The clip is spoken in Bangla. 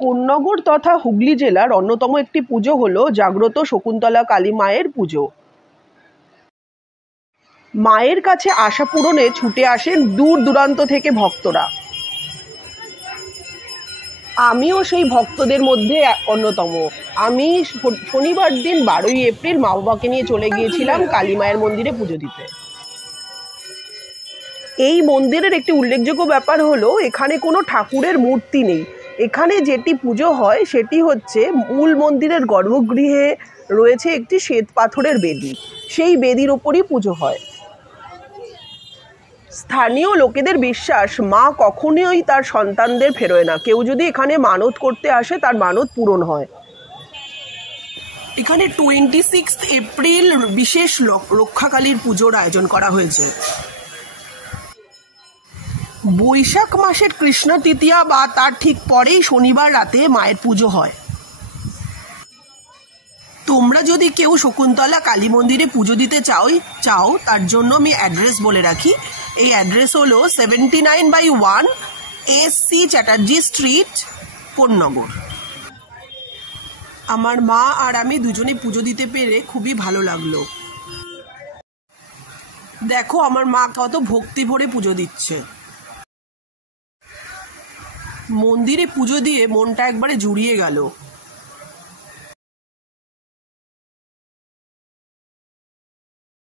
কোন্নগর তথা হুগলি জেলার অন্যতম একটি পুজো হলো জাগ্রত শকুন্তলা কালী মায়ের পুজো। মায়ের কাছে আশা পূরণে ছুটে আসেন দূর দূরান্ত থেকে ভক্তরা। আমিও সেই ভক্তদের মধ্যে অন্যতম। আমি শনিবার দিন 12ই এপ্রিল মা বাবাকে নিয়ে চলে গিয়েছিলাম কালী মায়ের মন্দিরে পুজো দিতে। এই মন্দিরের একটি উল্লেখযোগ্য ব্যাপার হলো এখানে কোনো ঠাকুরের মূর্তি নেই। এখানে যেটি পুজো হয় সেটি হচ্ছে মূল মন্দিরের গর্ভগৃহে রয়েছে একটি শ্বেত পাথরের বেদি, সেই বেদির ওপরই পুজো হয়। স্থানীয় লোকেদের বিশ্বাস মা কখনোই তার সন্তানদের ফেরোয় না। কেউ যদি এখানে মানত করতে আসে তার মানত পূরণ হয়। এখানে 26 এপ্রিল বিশেষ রক্ষাকালীর পুজোর আয়োজন করা হয়েছে। বৈশাখ মাসের কৃষ্ণ তৃতীয়া বা তার ঠিক পরেই শনিবার রাতে মায়ের পুজো হয়। তোমরা যদি কেউ শকুন্তলা কালী মন্দিরে পুজো দিতে চাও তার জন্য আমি অ্যাড্রেস বলে রাখি। এই অ্যাড্রেস হলো 79/1 SC চ্যাটার্জি স্ট্রিট, কোন্নগর। আমার মা আর আমি দুজনে পুজো দিতে পেরে খুবই ভালো লাগলো। দেখো আমার মা কত ভক্তি ভরে পুজো দিচ্ছে। মন্দিরে পুজো দিয়ে মনটা একবারে জুড়িয়ে গেল।